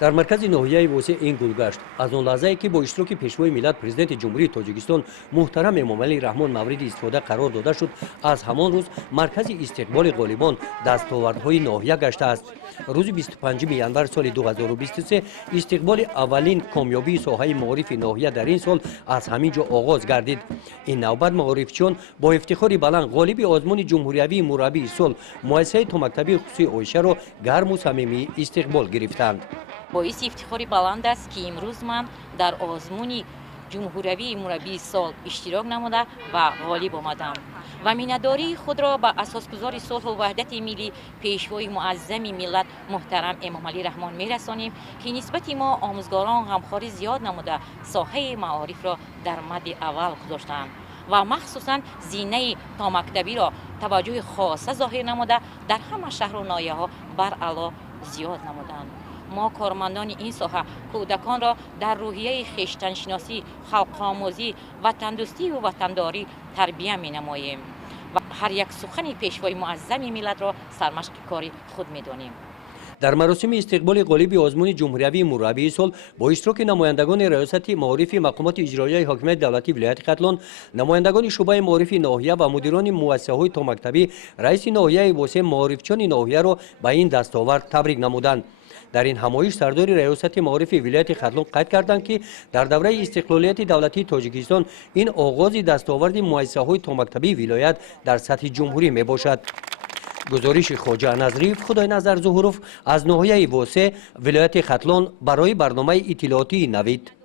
در مرکز ناحیه واسه این گلگشت از آن لحظه که با اشتراک پیشوای ملت پرزیدنت جمهوری تاجیکستان محترم امامعلی رحمان مورد استفاده قرار داده شد، از همان روز مرکز استقبال غالیبان دستاوردهای ناحیه گشته است. روز 25 ینور سال 2023 استقبال اولین کامیابی ساحه معارف ناحیه در این سال از همین جا آغاز گردید. این نوبت معارفچیان با افتخار بلند غالب آزمون جمهوریوی مربی سال مؤسسه تا مکتبی خصوصی عایشه را گرم و صمیمی استقبال گرفتند. باعث افتخار بلند است که امروز من در آزمون جمهوریوی مربی سال اشتراک نموده و غالب آمدم و مینداری خود را به اساسگزار صلح و وحدت ملی پیشوای معظم ملت محترم امامعلی رحمان میرسانیم که نسبت ما آموزگاران غمخواری زیاد نموده ساحه معارف را در مد اول گذاشتند و مخصوصا زینه تا مکتبی را توجه خاصه ظاهر نموده در همه شهر و ناحیه ها بر علا زیاد نمودند. ما کارمندان این ساحه کودکان را در روحیه خویشتن‌شناسی، خلق آموزی، وطندوستی و وطنداری تربیت می نماییم و هر یک سخن پیشوای معظم ملت را سرمشق کار خود می دانیم. در مراسم استقبال غالب آزمون جمهوریوی مربی سال با اشتراک نمایندگان ریاست معارف مقامات اجرایی حاکمیت دولتی ولایت ختلان، نمایندگان شعبه معارف ناحیه و مدیران مؤسسه‌های تا مکتبی، رئیس ناحیه واسه معارفچیان ناحیه را به این دستاورد تبریک نمودند. در این همایش سردار ریاست معارف ولایت ختلان قید کردند که در دوره استقلالیت دولتی تاجیکستان این آغاز دستاورد مؤسسه‌های تا مکتبی ولایت در سطح جمهوری می باشد. گزارش خواجه نظریف خدای نظر ظهوروف از ناحیه واسه ولایت ختلان برای برنامه اطلاعاتی نوید.